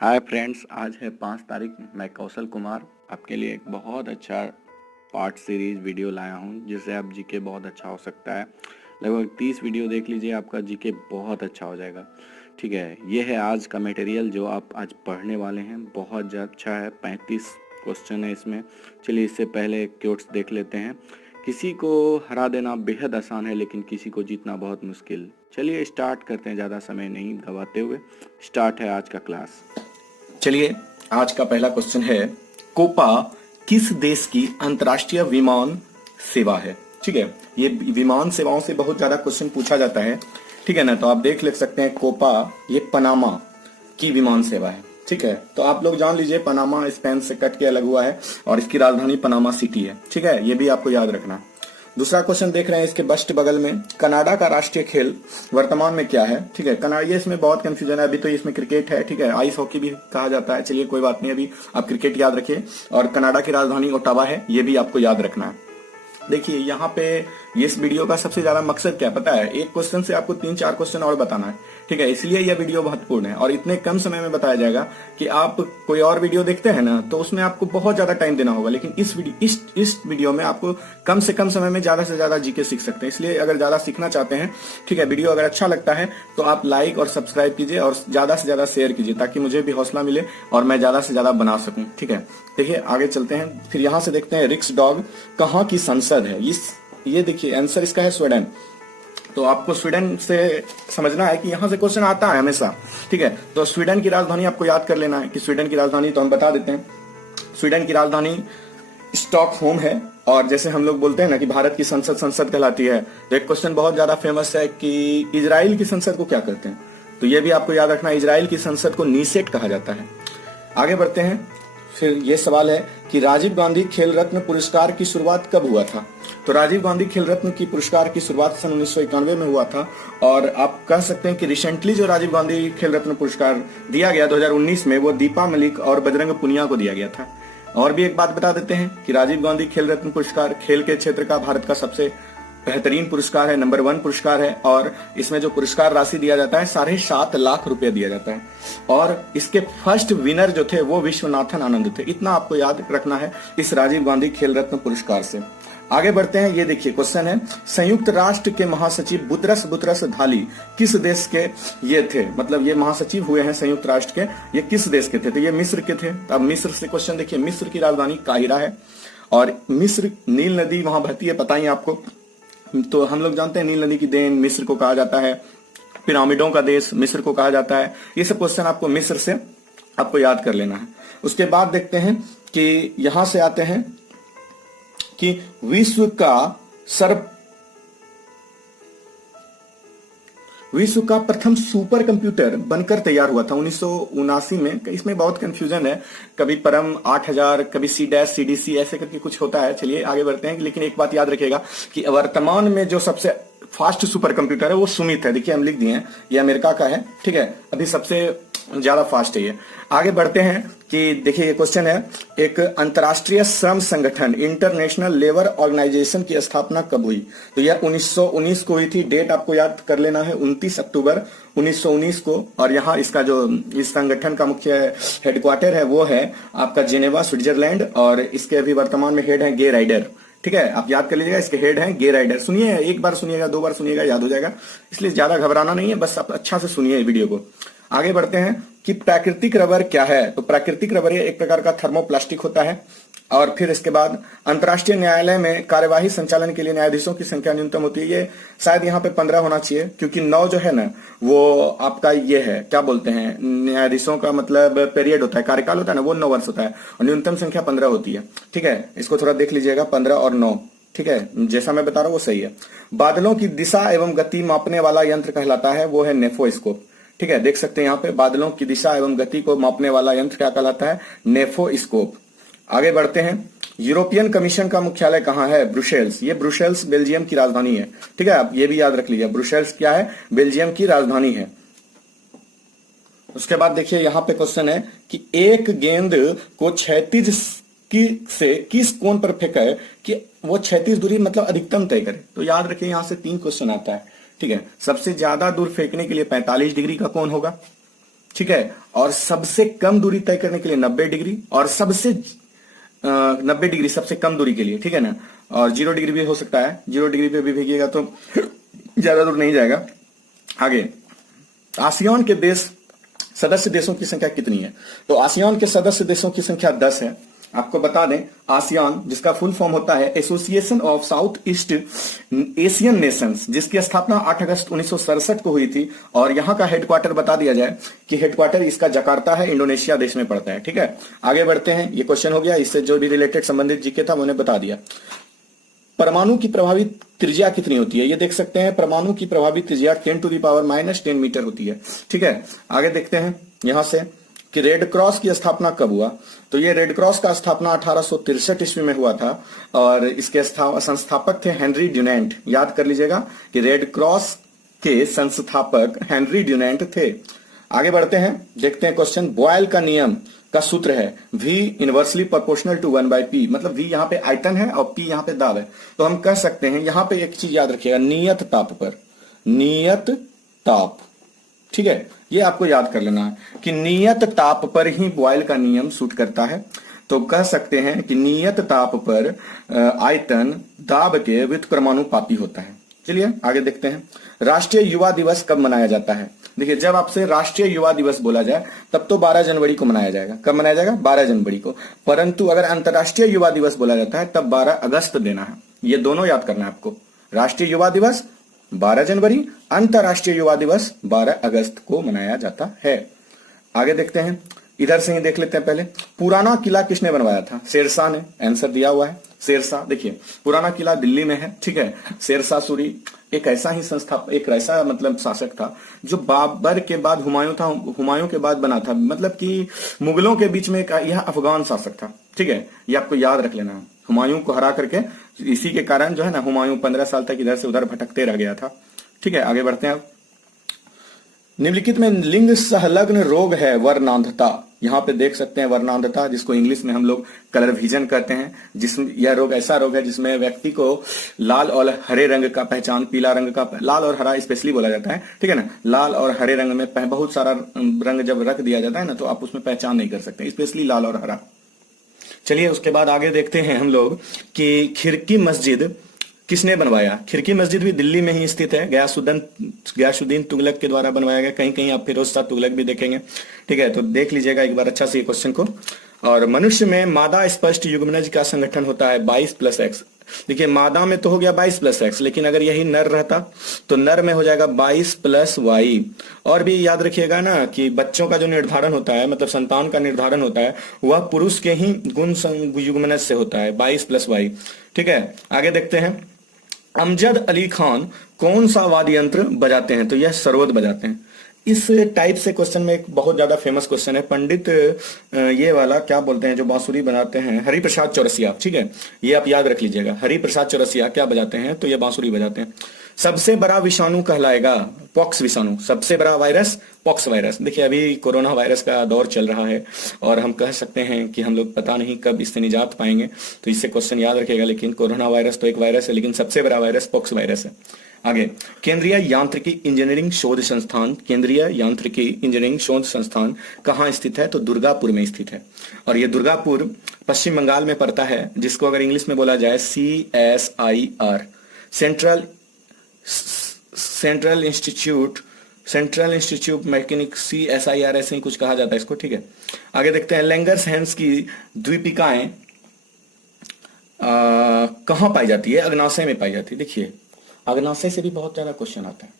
Hi friends, आज है 5 तारीख। मैं कौशल कुमार आपके लिए एक बहुत अच्छा पार्ट सीरीज वीडियो लाया हूं, जिससे आप जीके बहुत अच्छा हो सकता है। लगभग 30 वीडियो देख लीजिए, आपका जीके बहुत अच्छा हो जाएगा। ठीक है, ये है आज का मटेरियल जो आप आज पढ़ने वाले हैं। बहुत अच्छा है, 35 क्वेश्चन है इसमें। चलिए इससे पहले क्योट्स देख लेते हैं। किसी को हरा देना बेहद आसान है, लेकिन किसी को जीतना बहुत मुश्किल। चलिए स्टार्ट करते हैं, ज़्यादा समय नहीं गवाते हुए। स्टार्ट है आज का क्लास। चलिए आज का पहला क्वेश्चन है, कोपा किस देश की अंतर्राष्ट्रीय विमान सेवा है। ठीक है, ये विमान सेवाओं से बहुत ज्यादा क्वेश्चन पूछा जाता है। ठीक है ना, तो आप देख ले सकते हैं कोपा ये पनामा की विमान सेवा है। ठीक है, तो आप लोग जान लीजिए पनामा स्पेन से कट के अलग हुआ है और इसकी राजधानी पनामा सिटी है। ठीक है, ये भी आपको याद रखना है। दूसरा क्वेश्चन देख रहे हैं इसके बस्ट बगल में, कनाडा का राष्ट्रीय खेल वर्तमान में क्या है। ठीक है, कनाडा, ये इसमें बहुत कंफ्यूजन है। अभी तो इसमें क्रिकेट है, ठीक है, आइस हॉकी भी कहा जाता है। चलिए कोई बात नहीं, अभी आप क्रिकेट याद रखिए। और कनाडा की राजधानी ओटावा है, ये भी आपको याद रखना है। देखिए यहाँ पे इस वीडियो का सबसे ज्यादा मकसद क्या पता है, एक क्वेश्चन से आपको 3-4 क्वेश्चन और बताना है। ठीक है, इसलिए यह वीडियो महत्वपूर्ण है और इतने कम समय में बताया जाएगा कि आप कोई और वीडियो देखते हैं ना, तो उसमें आपको बहुत ज्यादा टाइम देना होगा। लेकिन इस वीडियो में आपको कम से कम समय में ज्यादा से ज्यादा जीके सीख सकते हैं। इसलिए अगर ज्यादा सीखना चाहते हैं, ठीक है, वीडियो अगर अच्छा लगता है तो आप लाइक और सब्सक्राइब कीजिए और ज्यादा से ज्यादा शेयर कीजिए, ताकि मुझे भी हौसला मिले और मैं ज्यादा से ज्यादा बना सकूं। ठीक है, देखिए आगे चलते हैं। फिर यहां से देखते हैं रिक्सडॉग कहाँ की संसद है। ये देखिए आंसर इसका है स्वीडन। तो आपको स्वीडन से समझना है कि यहां से क्वेश्चन आता है हमेशा। ठीक है, तो स्वीडन की राजधानी आपको याद कर लेना है कि स्वीडन की राजधानी तो हम बता देते हैं। स्वीडन की राजधानी स्टॉकहोम है। और जैसे हम लोग बोलते हैं ना कि भारत की संसद कहलाती है, तो एक क्वेश्चन बहुत ज्यादा फेमस है कि इजराइल की संसद को क्या कहते हैं। तो ये भी आपको याद रखना है, इजराइल की संसद को नीसेट कहा जाता है। आगे बढ़ते हैं। फिर ये सवाल है कि राजीव गांधी खेल रत्न पुरस्कार की शुरुआत कब हुआ था। तो राजीव गांधी खेल रत्न की पुरस्कार की शुरुआत सन 1991 में हुआ था। और आप कह सकते हैं कि रिसेंटली जो राजीव गांधी खेल रत्न पुरस्कार दिया गया 2019 में, वो दीपा मलिक और बजरंग पुनिया को दिया गया था। और भी एक बात बता देते हैं कि राजीव गांधी खेल रत्न पुरस्कार खेल के क्षेत्र का भारत का सबसे बेहतरीन पुरस्कार है, नंबर 1 पुरस्कार है। और इसमें जो पुरस्कार राशि दिया जाता है 7.5 लाख रुपए दिया जाता है। और इसके फर्स्ट विनर जो थे वो विश्वनाथन आनंद थे। इतना आपको याद रखना है इस राजीव गांधी खेल रत्न पुरस्कार से। आगे बढ़ते हैं। ये देखिए क्वेश्चन है, संयुक्त राष्ट्र के महासचिव बुतरस बुतरस घाली किस देश के ये थे। मतलब ये महासचिव हुए हैं संयुक्त राष्ट्र के, ये किस देश के थे। तो ये मिस्र के थे। अब मिस्र से क्वेश्चन देखिए, मिस्र की राजधानी काहिरा है और मिस्र नील नदी वहां बहती है, पता ही आपको। तो हम लोग जानते हैं नील नदी की देन मिस्र को कहा जाता है, पिरामिडों का देश मिस्र को कहा जाता है। ये सब क्वेश्चन आपको मिस्र से आपको याद कर लेना है। उसके बाद देखते हैं कि यहां से आते हैं कि विश्व का प्रथम सुपर कंप्यूटर बनकर तैयार हुआ था 1979 में। इसमें बहुत कंफ्यूजन है, कभी परम 8000, कभी CDC ऐसे करके कुछ होता है। चलिए आगे बढ़ते हैं। लेकिन एक बात याद रखिएगा कि वर्तमान में जो सबसे फास्ट सुपर कंप्यूटर है वो सुमित है। देखिए हम लिख दिए हैं, ये अमेरिका का है। ठीक है, अभी सबसे ज्यादा फास्ट है ये। आगे बढ़ते हैं कि देखिए ये क्वेश्चन है, एक अंतर्राष्ट्रीय श्रम संगठन इंटरनेशनल लेबर ऑर्गेनाइजेशन की स्थापना कब हुई। तो यह 1919 को हुई थी। डेट आपको याद कर लेना है, 29 अक्टूबर 1919 को। और यहाँ इसका जो इस संगठन का मुख्य हेडक्वार्टर है वो है आपका जेनेवा, स्विट्जरलैंड। और इसके अभी वर्तमान में हेड है गे राइडर। ठीक है, आप याद कर लीजिएगा, इसके हेड हैं गे राइडर। सुनिए, एक बार सुनिएगा, 2 बार सुनिएगा, याद हो जाएगा। इसलिए ज्यादा घबराना नहीं है, बस आप अच्छा से सुनिए वीडियो को। आगे बढ़ते हैं कि प्राकृतिक रबर क्या है। तो प्राकृतिक रबर एक प्रकार का थर्मोप्लास्टिक होता है। और फिर इसके बाद अंतर्राष्ट्रीय न्यायालय में कार्यवाही संचालन के लिए न्यायाधीशों की संख्या न्यूनतम होती है। ये शायद यहाँ पे 15 होना चाहिए, क्योंकि 9 जो है ना वो आपका ये है, क्या बोलते हैं, न्यायाधीशों का मतलब पीरियड होता है, कार्यकाल होता है ना, वो 9 वर्ष होता है। और न्यूनतम संख्या 15 होती है। ठीक है, इसको थोड़ा देख लीजिएगा, 15 और 9। ठीक है, जैसा मैं बता रहा हूँ वो सही है। बादलों की दिशा एवं गति मापने वाला यंत्र कहलाता है, वो है नेफोस्कोप। ठीक है, देख सकते हैं यहाँ पे बादलों की दिशा एवं गति को मापने वाला यंत्र क्या कहलाता है, नेफोस्कोप। आगे बढ़ते हैं। यूरोपियन कमीशन का मुख्यालय कहाँ है, ब्रुसेल्स। ये ब्रुसेल्स बेल्जियम की राजधानी है। ठीक है, आप ये भी याद रख लीजिए, ब्रुसेल्स क्या है, बेल्जियम की राजधानी है। उसके बाद देखिए यहाँ पे क्वेश्चन है कि एक गेंद को क्षैतिज से किस कोण पर फेंके कि वो क्षैतिज दूरी मतलब अधिकतम तय करे। तो याद रखिए यहाँ से 3 क्वेश्चन आता है। ठीक है, सबसे ज्यादा दूर फेंकने के लिए 45 डिग्री का कोण होगा। ठीक है, और सबसे कम दूरी तय करने के लिए 90 डिग्री, और सबसे 90 डिग्री सबसे कम दूरी के लिए, ठीक है ना, और 0 डिग्री भी हो सकता है, 0 डिग्री पे भी भीगिएगा तो ज्यादा दूर नहीं जाएगा। आगे, आसियान के देश सदस्य देशों की संख्या कितनी है? तो आसियान के सदस्य देशों की संख्या 10 है। आपको बता दें, आसियान जिसका फुल फॉर्म होता है association of south east Asian Nations, जिसकी स्थापना 8 अगस्त 1967 को हुई थी, और यहां का हेडक्वार्टर बता दिया जाए कि हेडक्वार्टर इसका जकार्ता है, इंडोनेशिया देश में पड़ता है। ठीक है, आगे बढ़ते हैं। ये क्वेश्चन हो गया, इससे जो भी रिलेटेड संबंधित जीके था मैंने बता दिया। परमाणु की प्रभावी त्रिज्या कितनी होती है? ये देख सकते हैं, परमाणु की प्रभावी त्रिज्या 10⁻⁻10 मीटर होती है। ठीक है, आगे देखते हैं यहां से कि रेड क्रॉस की स्थापना कब हुआ? तो ये रेड क्रॉस का स्थापना 1863 ईस्वी में हुआ था, और इसके संस्थापक थे हेनरी ड्यूनेंट। याद कर लीजिएगा कि रेड क्रॉस के संस्थापक हेनरी ड्यूनेंट थे। आगे बढ़ते हैं, देखते हैं क्वेश्चन। बॉयल का नियम का सूत्र है V inversely proportional to 1/P, मतलब V यहाँ पे आयतन है और P यहाँ पे दाब है। तो हम कह सकते हैं, यहाँ पे एक चीज याद रखिएगा, नियत ताप पर, नियत ताप, ठीक है, ये आपको याद कर लेना है कि नियत ताप पर ही बॉयल का नियम सूट करता है। तो कह सकते हैं कि नियत ताप पर आयतन दाब के व्युत्क्रमानुपाती होता है। चलिए आगे देखते हैं। राष्ट्रीय युवा दिवस कब मनाया जाता है? देखिए, जब आपसे राष्ट्रीय युवा दिवस बोला जाए तब तो 12 जनवरी को मनाया जाएगा। कब मनाया जाएगा? 12 जनवरी को। परंतु अगर अंतर्राष्ट्रीय युवा दिवस बोला जाता है तब 12 अगस्त देना है। ये दोनों याद करना है आपको। राष्ट्रीय युवा दिवस 12 जनवरी, अंतर्राष्ट्रीय युवा दिवस 12 अगस्त को मनाया जाता है। आगे देखते हैं, इधर से ही देख लेते हैं। पहले, पुराना किला किसने बनवाया था? शेरशाह ने। आंसर दिया हुआ है शेरशाह। देखिए, पुराना किला दिल्ली में है, ठीक है। शेरशाह सूरी एक ऐसा ही एक ऐसा मतलब शासक था जो बाबर के बाद हुमायूं था, हुमायूं के बाद बना था, मतलब कि मुगलों के बीच में यह अफगान शासक था। ठीक है, ये आपको याद रख लेना है। हुमायूं को हरा करके, इसी के कारण जो है ना, हुमायूं 15 साल तक इधर से उधर भटकते रह गया था। ठीक है, आगे बढ़ते हैं। निम्नलिखित में लिंग संलग्न रोग है वर्णांधता। यहाँ पे देख सकते हैं वर्णांधता, जिसको इंग्लिश में हम लोग कलर विजन कहते हैं। जिसमें यह रोग ऐसा रोग है जिसमें व्यक्ति को लाल और हरे रंग का पहचान, पीला रंग का, लाल और हरा स्पेशली बोला जाता है, ठीक है ना। लाल और हरे रंग में बहुत सारा रंग जब रख दिया जाता है ना, तो आप उसमें पहचान नहीं कर सकते, स्पेशली लाल और हरा। चलिए उसके बाद आगे देखते हैं हम लोग कि खिड़की मस्जिद किसने बनवाया? खिड़की मस्जिद भी दिल्ली में ही स्थित है। गयासुद्दीन तुगलक के द्वारा बनवाया गया। कहीं कहीं आप फिरोज शाह तुगलक भी देखेंगे। ठीक है, तो देख लीजिएगा एक बार अच्छा से क्वेश्चन को। और मनुष्य में मादा स्पष्ट युग्मनज का संगठन होता है 22+X। देखिए, मादा में तो हो गया 22+X, लेकिन अगर यही नर रहता तो नर में हो जाएगा 22+Y। और भी याद रखिएगा ना कि बच्चों का जो निर्धारण होता है, मतलब संतान का निर्धारण होता है, वह पुरुष के ही गुण युग्मनज से होता है, 22+Y। ठीक है, आगे देखते हैं। अमजद अली खान कौन सा वाद्य यंत्र बजाते हैं? तो यह सरोद बजाते हैं। इस टाइप से क्वेश्चन में एक बहुत ज्यादा फेमस क्वेश्चन है। पंडित ये वाला क्या बोलते हैं जो बांसुरी बनाते हैं? हरिप्रसाद चौरसिया। ठीक है, ये आप याद रख लीजिएगा। हरिप्रसाद चौरसिया क्या बजाते हैं? तो ये बांसुरी बजाते हैं। सबसे बड़ा विषाणु कहलाएगा पॉक्स विषाणु। सबसे बड़ा वायरस पॉक्स वायरस। देखिए, अभी कोरोना वायरस का दौर चल रहा है और हम कह सकते हैं कि हम लोग पता नहीं कब इससे निजात पाएंगे, तो इससे क्वेश्चन याद रखिएगा। लेकिन कोरोना वायरस तो एक वायरस है, लेकिन सबसे बड़ा वायरस पॉक्स वायरस है। आगे, केंद्रीय यांत्रिकी इंजीनियरिंग शोध संस्थान। केंद्रीय यांत्रिकी इंजीनियरिंग शोध संस्थान कहाँ स्थित है? तो दुर्गापुर में स्थित है। और ये दुर्गापुर पश्चिम बंगाल में पड़ता है, जिसको अगर इंग्लिश में बोला जाए CSIR, central institute mechanic, CSIR ऐसे ही कुछ कहा जाता है इसको। ठीक है, आगे देखते हैं। लैंगर्स की द्वीपिकाएं कहाँ पाई जाती है? अग्नाशय में पाई जाती है। देखिए, अग्नाशय से भी बहुत ज्यादा क्वेश्चन आता है।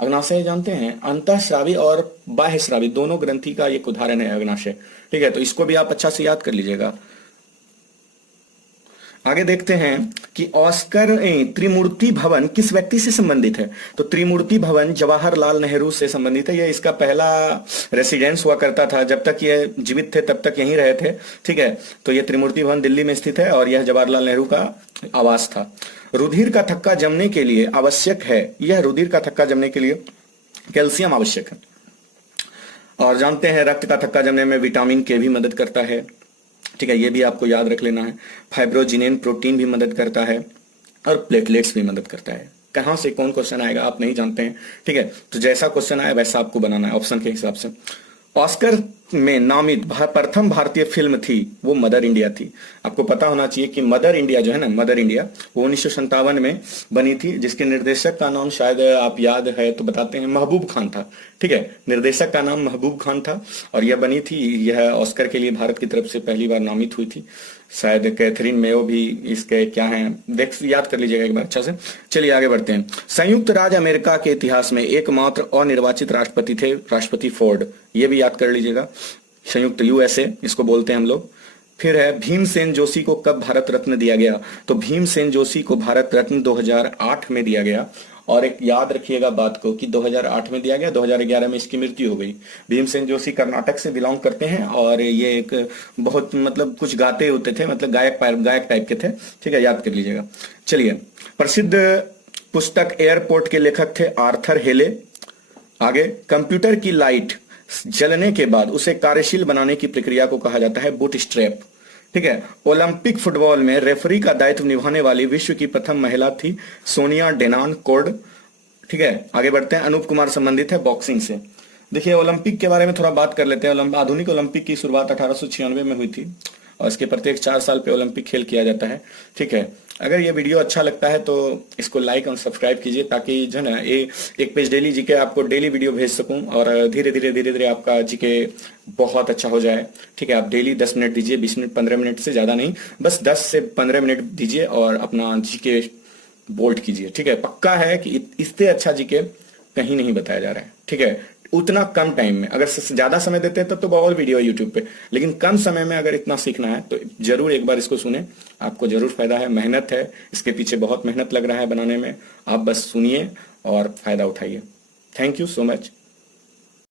अग्नाशय जानते हैं, अंतःस्रावी और बाह्यस्रावी दोनों ग्रंथि का एक उदाहरण है अग्नाशय। ठीक है, तो इसको भी आप अच्छा से याद कर लीजिएगा। आगे देखते हैं कि ऑस्कर त्रिमूर्ति भवन किस व्यक्ति से संबंधित है? तो त्रिमूर्ति भवन जवाहरलाल नेहरू से संबंधित है। यह इसका पहला रेसिडेंस हुआ करता था। जब तक ये जीवित थे तब तक यहीं रहे थे। ठीक है, तो यह त्रिमूर्ति भवन दिल्ली में स्थित है और यह जवाहरलाल नेहरू का आवास था। रुधिर का थक्का जमने के लिए आवश्यक है, यह रुधिर का थक्का जमने के लिए कैल्शियम आवश्यक है। और जानते हैं रक्त का थक्का जमने में विटामिन के भी मदद करता है। ठीक है, ये भी आपको याद रख लेना है। फाइब्रोजिनेन प्रोटीन भी मदद करता है और प्लेटलेट्स भी मदद करता है। कहां से कौन क्वेश्चन आएगा आप नहीं जानते हैं। ठीक है, तो जैसा क्वेश्चन आया वैसा आपको बनाना है ऑप्शन के हिसाब से। ऑस्कर में नामित प्रथम भारतीय फिल्म थी वो मदर इंडिया थी। आपको पता होना चाहिए कि मदर इंडिया जो है ना, मदर इंडिया वो 1957 में बनी थी, जिसके निर्देशक का नाम शायद आप याद है तो बताते हैं, महबूब खान था। ठीक है, निर्देशक का नाम महबूब खान था और यह बनी थी, यह ऑस्कर के लिए भारत की तरफ से पहली बार नामित हुई थी। शायद कैथरीन मेयो भी इसके क्या हैं, देख याद कर लीजिएगा एक बार अच्छा से। चलिए आगे बढ़ते हैं। संयुक्त राज्य अमेरिका के इतिहास में एकमात्र अनिर्वाचित राष्ट्रपति थे राष्ट्रपति फोर्ड, ये भी याद कर लीजिएगा। संयुक्त यूएसए इसको बोलते हैं हम लोग। फिर है भीमसेन जोशी को कब भारत रत्न दिया गया? तो भीमसेन जोशी को भारत रत्न 2008 में दिया गया। और एक याद रखिएगा बात को कि 2008 में दिया गया, 2011 में इसकी मृत्यु हो गई। भीमसेन जोशी कर्नाटक से बिलोंग करते हैं और ये एक बहुत मतलब कुछ गाते होते थे, मतलब गायक टाइप के थे। ठीक है, याद कर लीजिएगा। चलिए, प्रसिद्ध पुस्तक एयरपोर्ट के लेखक थे आर्थर हेले। आगे, कंप्यूटर की लाइट जलने के बाद उसे कार्यशील बनाने की प्रक्रिया को कहा जाता है बूटस्ट्रैप। ठीक है, ओलंपिक फुटबॉल में रेफरी का दायित्व निभाने वाली विश्व की प्रथम महिला थी सोनिया डेनान कोड। ठीक है, आगे बढ़ते हैं। अनूप कुमार संबंधित है बॉक्सिंग से। देखिए, ओलंपिक के बारे में थोड़ा बात कर लेते हैं। आधुनिक ओलंपिक की शुरुआत 1896 में हुई थी और इसके प्रत्येक 4 साल पे ओलंपिक खेल किया जाता है। ठीक है, अगर ये वीडियो अच्छा लगता है तो इसको लाइक और सब्सक्राइब कीजिए, ताकि जो है ना एक पेज डेली जीके आपको डेली वीडियो भेज सकूं और धीरे धीरे आपका जीके बहुत अच्छा हो जाए। ठीक है, आप डेली 10 मिनट दीजिए, 20 मिनट 15 मिनट से ज्यादा नहीं, बस 10 से 15 मिनट दीजिए और अपना जीके बोल्ड कीजिए। ठीक है, पक्का है कि इससे अच्छा जीके कहीं नहीं बताया जा रहा है। ठीक है, उतना कम टाइम में, अगर ज्यादा समय देते हैं तब तो बहुत वीडियो है यूट्यूब पे, लेकिन कम समय में अगर इतना सीखना है तो जरूर एक बार इसको सुने, आपको जरूर फायदा है। मेहनत है, इसके पीछे बहुत मेहनत लग रहा है बनाने में, आप बस सुनिए और फायदा उठाइए। Thank you so much.